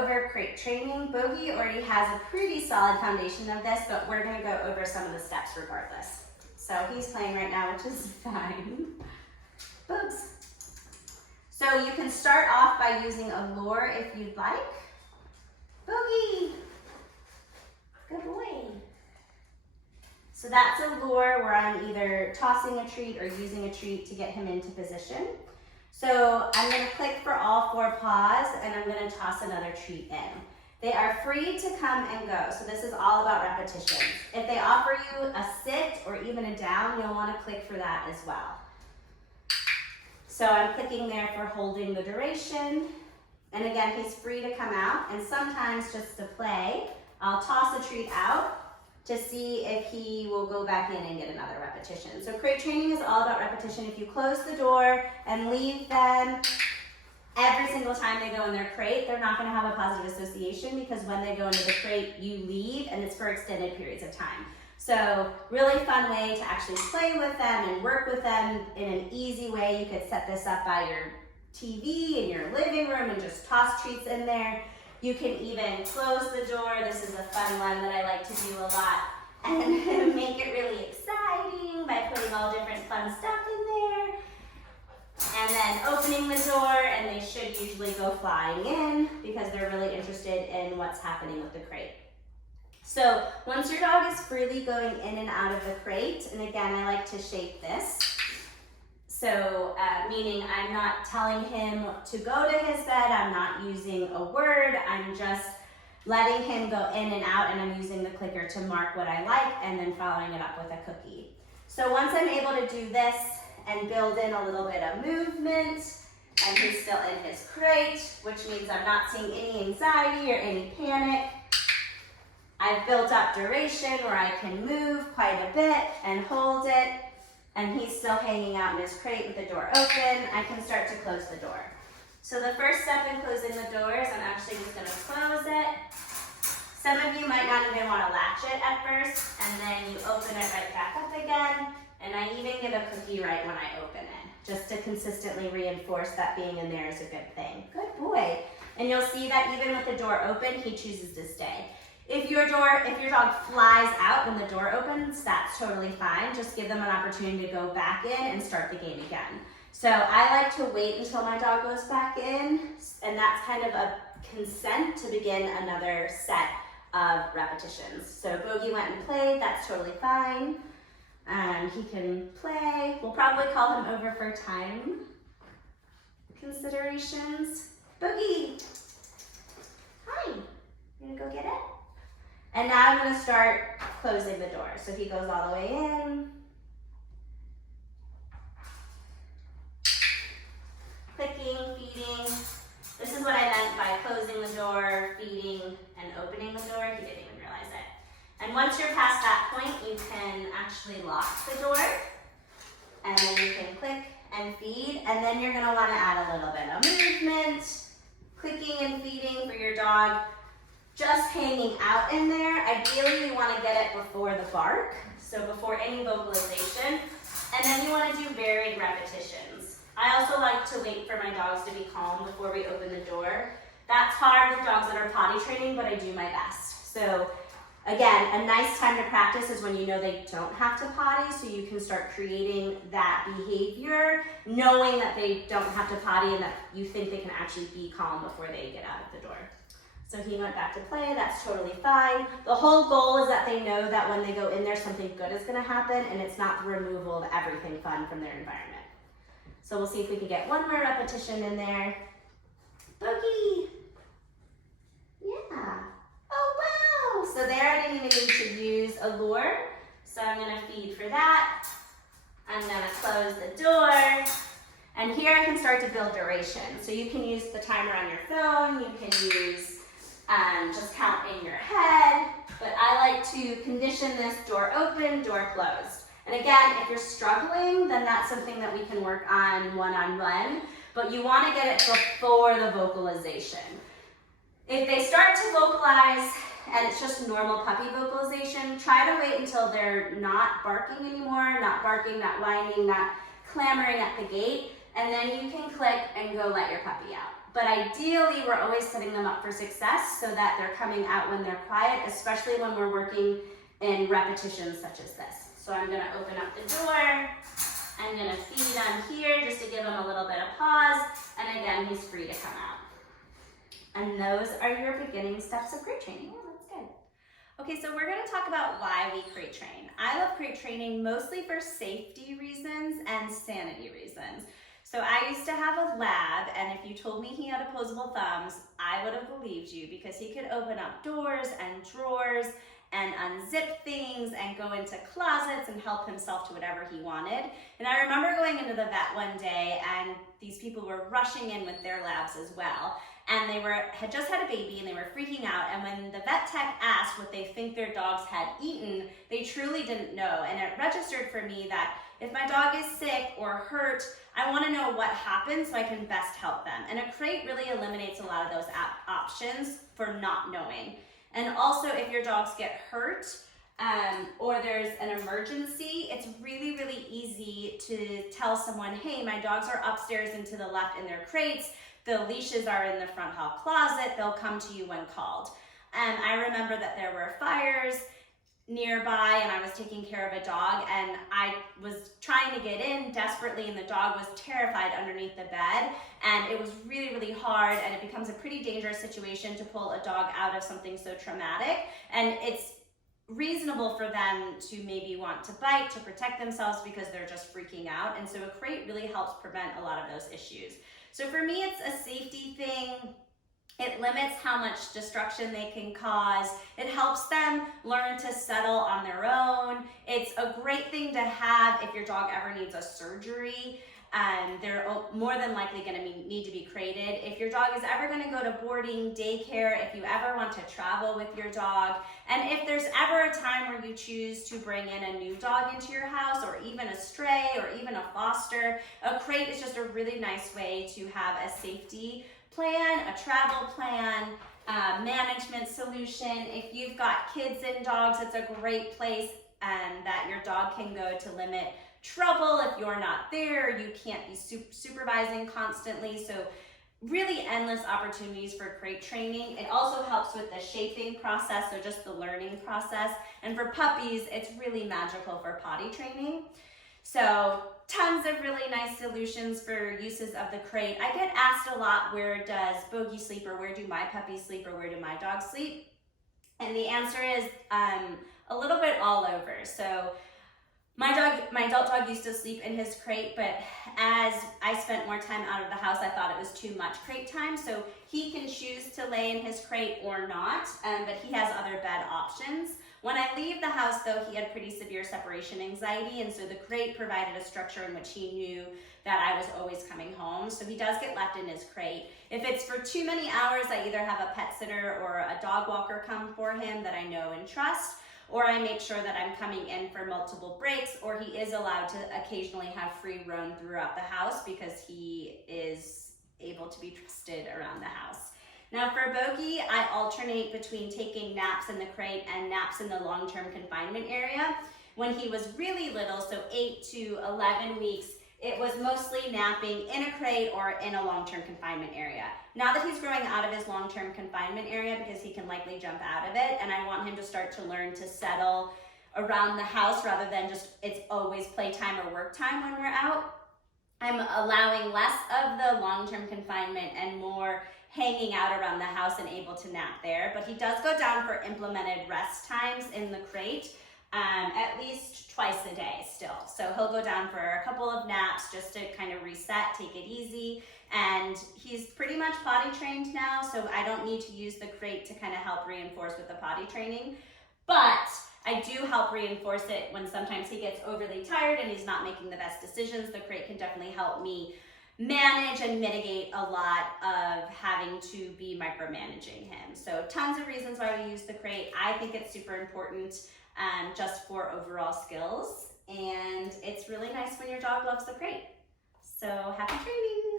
over crate training. Bogey already has a pretty solid foundation of this, but we're gonna go over some of the steps regardless. So he's playing right now, which is fine. Boobs. So you can start off by using a lure if you'd like. Bogey, good boy. So that's a lure where I'm either tossing a treat or using a treat to get him into position. So I'm gonna click for all 4 paws and I'm gonna toss another treat in. They are free to come and go, so this is all about repetition. If they offer you a sit or even a down, you'll wanna click for that as well. So I'm clicking there for holding the duration. And again, he's free to come out, and sometimes just to play, I'll toss a treat out to see if he will go back in and get another repetition. So crate training is all about repetition. If you close the door and leave them every single time they go in their crate, they're not gonna have a positive association, because when they go into the crate, you leave and it's for extended periods of time. So really fun way to actually play with them and work with them in an easy way. You could set this up by your TV in your living room and just toss treats in there. You can even close the door. This is a fun one that I like to do a lot, and make it really exciting by putting all different fun stuff in there. And then opening the door, and they should usually go flying in because they're really interested in what's happening with the crate. So once your dog is freely going in and out of the crate, and again, I like to shape this. So meaning I'm not telling him to go to his bed, I'm not using a word, I'm just letting him go in and out, and I'm using the clicker to mark what I like and then following it up with a cookie. So once I'm able to do this and build in a little bit of movement, and he's still in his crate, which means I'm not seeing any anxiety or any panic. I've built up duration where I can move quite a bit and hold it, and he's still hanging out in his crate with the door open. I can start to close the door. So the first step in closing the door is I'm actually just gonna close it. Some of you might not even wanna latch it at first, and then you open it right back up again, and I even give a cookie right when I open it, just to consistently reinforce that being in there is a good thing. Good boy. And you'll see that even with the door open, he chooses to stay. If your dog flies out when the door opens, that's totally fine. Just give them an opportunity to go back in and start the game again. So I like to wait until my dog goes back in, and that's kind of a consent to begin another set of repetitions. So Bogey went and played, that's totally fine. He can play. We'll probably call him over for time considerations. Bogey, hi, you gonna go get it? And now I'm gonna start closing the door. So he goes all the way in. Clicking, feeding. This is what I meant by closing the door, feeding, and opening the door. He didn't even realize it. And once you're past that point, you can actually lock the door. And then you can click and feed. And then you're gonna wanna add a little bit of movement, clicking and feeding for your dog. Just hanging out in there. Ideally, you want to get it before the bark, so before any vocalization, and then you want to do varied repetitions. I also like to wait for my dogs to be calm before we open the door. That's hard with dogs that are potty training, but I do my best. So again, a nice time to practice is when you know they don't have to potty, so you can start creating that behavior, knowing that they don't have to potty and that you think they can actually be calm before they get out of the door. So he went back to play, that's totally fine. The whole goal is that they know that when they go in there, something good is gonna happen, and it's not the removal of everything fun from their environment. So we'll see if we can get one more repetition in there. Bogey, yeah. Oh wow, so there I didn't even need to use a lure. So I'm gonna feed for that. I'm gonna close the door. And here I can start to build duration. So you can use the timer on your phone, you can use just count in your head, but I like to condition this door open, door closed. And again, if you're struggling, then that's something that we can work on one-on-one, but you want to get it before the vocalization. If they start to vocalize and it's just normal puppy vocalization, try to wait until they're not barking anymore, not barking, not whining, not clamoring at the gate, and then you can click and go let your puppy out. But ideally, we're always setting them up for success so that they're coming out when they're quiet, especially when we're working in repetitions such as this. So I'm gonna open up the door. I'm gonna feed on here just to give him a little bit of pause. And again, he's free to come out. And those are your beginning steps of crate training. Oh, that's good. Okay, so we're gonna talk about why we crate train. I love crate training mostly for safety reasons and sanity reasons. So I used to have a lab, and if you told me he had opposable thumbs, I would have believed you because he could open up doors and drawers and unzip things and go into closets and help himself to whatever he wanted. And I remember going into the vet one day and these people were rushing in with their labs as well. And they had just had a baby and they were freaking out. And when the vet tech asked what they think their dogs had eaten, they truly didn't know. And it registered for me that if my dog is sick or hurt, I want to know what happened so I can best help them. And a crate really eliminates a lot of those options for not knowing. And also if your dogs get hurt or there's an emergency, it's really, really easy to tell someone, hey, my dogs are upstairs and to the left in their crates. The leashes are in the front hall closet. They'll come to you when called. And I remember that there were fires nearby and I was taking care of a dog and I was trying to get in desperately and the dog was terrified underneath the bed and it was really, really hard and it becomes a pretty dangerous situation to pull a dog out of something so traumatic, and it's reasonable for them to maybe want to bite to protect themselves because they're just freaking out, and so a crate really helps prevent a lot of those issues. So for me, it's a safety thing. It limits how much destruction they can cause. It helps them learn to settle on their own. It's a great thing to have if your dog ever needs a surgery. They're more than likely going to need to be crated. If your dog is ever going to go to boarding, daycare, if you ever want to travel with your dog, and if there's ever a time where you choose to bring in a new dog into your house or even a stray or even a foster, a crate is just a really nice way to have a safety plan, a travel plan, management solution. If you've got kids and dogs, it's a great place that your dog can go to limit trouble. If you're not there, you can't be supervising constantly. So really endless opportunities for crate training. It also helps with the shaping process, so just the learning process. And for puppies, it's really magical for potty training. So tons of really nice solutions for uses of the crate. I get asked a lot, where does Bogey sleep, or where do my puppies sleep, or where do my dogs sleep? And the answer is a little bit all over. So my adult dog used to sleep in his crate, but as I spent more time out of the house, I thought it was too much crate time. So he can choose to lay in his crate or not, but he has other bed options. When I leave the house, though, he had pretty severe separation anxiety, and so the crate provided a structure in which he knew that I was always coming home. So he does get left in his crate. If it's for too many hours, I either have a pet sitter or a dog walker come for him that I know and trust, or I make sure that I'm coming in for multiple breaks, or he is allowed to occasionally have free roam throughout the house because he is able to be trusted around the house. Now for Bogey, I alternate between taking naps in the crate and naps in the long-term confinement area. When he was really little, so 8 to 11 weeks, it was mostly napping in a crate or in a long-term confinement area. Now that he's growing out of his long-term confinement area, because he can likely jump out of it, and I want him to start to learn to settle around the house rather than just it's always playtime or work time when we're out, I'm allowing less of the long-term confinement and more hanging out around the house and able to nap there. But he does go down for implemented rest times in the crate, at least twice a day still. So he'll go down for a couple of naps just to kind of reset, take it easy. And he's pretty much potty trained now, so I don't need to use the crate to kind of help reinforce with the potty training. But I do help reinforce it when sometimes he gets overly tired and he's not making the best decisions. The crate can definitely help me manage and mitigate a lot of having to be micromanaging him. So tons of reasons why we use the crate. I think it's super important just for overall skills, and it's really nice when your dog loves the crate. So happy training.